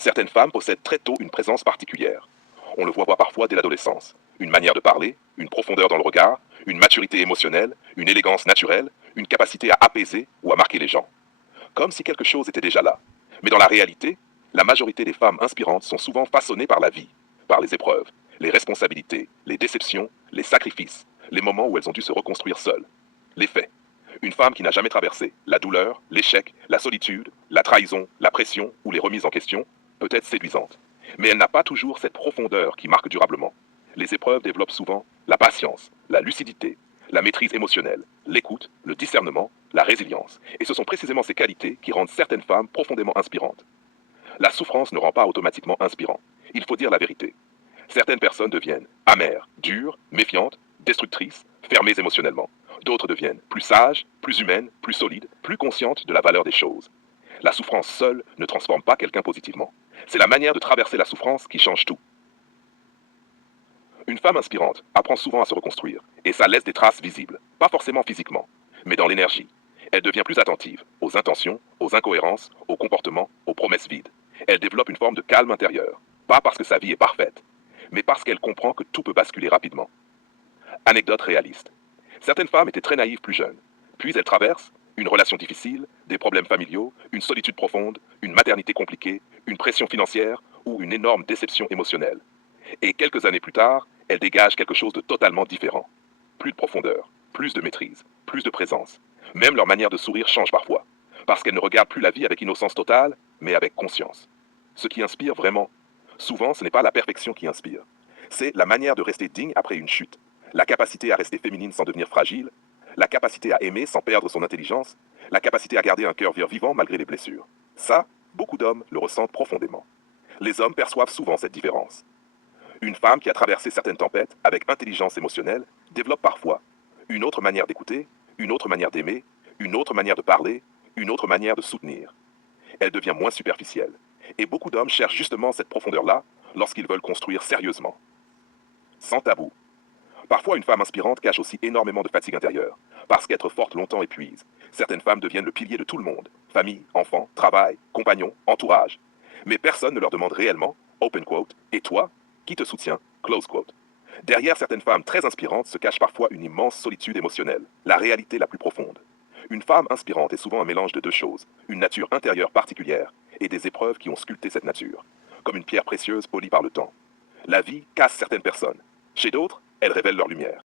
Certaines femmes possèdent très tôt une présence particulière. On le voit parfois dès l'adolescence. Une manière de parler, une profondeur dans le regard, une maturité émotionnelle, une élégance naturelle, une capacité à apaiser ou à marquer les gens. Comme si quelque chose était déjà là. Mais dans la réalité, la majorité des femmes inspirantes sont souvent façonnées par la vie, par les épreuves, les responsabilités, les déceptions, les sacrifices, les moments où elles ont dû se reconstruire seules. Les faits. Une femme qui n'a jamais traversé la douleur, l'échec, la solitude, la trahison, la pression ou les remises en question peut être séduisante. Mais elle n'a pas toujours cette profondeur qui marque durablement. Les épreuves développent souvent la patience, la lucidité, la maîtrise émotionnelle, l'écoute, le discernement, la résilience. Et ce sont précisément ces qualités qui rendent certaines femmes profondément inspirantes. La souffrance ne rend pas automatiquement inspirant. Il faut dire la vérité. Certaines personnes deviennent amères, dures, méfiantes, destructrices, fermées émotionnellement. D'autres deviennent plus sages, plus humaines, plus solides, plus conscientes de la valeur des choses. La souffrance seule ne transforme pas quelqu'un positivement. C'est la manière de traverser la souffrance qui change tout. Une femme inspirante apprend souvent à se reconstruire, et ça laisse des traces visibles, pas forcément physiquement, mais dans l'énergie. Elle devient plus attentive aux intentions, aux incohérences, aux comportements, aux promesses vides. Elle développe une forme de calme intérieur, pas parce que sa vie est parfaite, mais parce qu'elle comprend que tout peut basculer rapidement. Anecdote réaliste. Certaines femmes étaient très naïves plus jeunes, puis elles traversent une relation difficile, des problèmes familiaux, une solitude profonde, une maternité compliquée, une pression financière ou une énorme déception émotionnelle. Et quelques années plus tard, elles dégagent quelque chose de totalement différent. Plus de profondeur, plus de maîtrise, plus de présence. Même leur manière de sourire change parfois, parce qu'elles ne regardent plus la vie avec innocence totale, mais avec conscience. Ce qui inspire vraiment, souvent ce n'est pas la perfection qui inspire, c'est la manière de rester digne après une chute, la capacité à rester féminine sans devenir fragile, la capacité à aimer sans perdre son intelligence, la capacité à garder un cœur vivant malgré les blessures. Ça, beaucoup d'hommes le ressentent profondément. Les hommes perçoivent souvent cette différence. Une femme qui a traversé certaines tempêtes avec intelligence émotionnelle développe parfois une autre manière d'écouter, une autre manière d'aimer, une autre manière de parler, une autre manière de soutenir. Elle devient moins superficielle. Et beaucoup d'hommes cherchent justement cette profondeur-là lorsqu'ils veulent construire sérieusement. Sans tabou. Parfois, une femme inspirante cache aussi énormément de fatigue intérieure, parce qu'être forte longtemps épuise. Certaines femmes deviennent le pilier de tout le monde, famille, enfants, travail, compagnons, entourage. Mais personne ne leur demande réellement, open quote, et toi, qui te soutient, close quote. Derrière certaines femmes très inspirantes se cache parfois une immense solitude émotionnelle, la réalité la plus profonde. Une femme inspirante est souvent un mélange de deux choses, une nature intérieure particulière et des épreuves qui ont sculpté cette nature, comme une pierre précieuse polie par le temps. La vie casse certaines personnes. Chez d'autres, elle révèle leur lumière.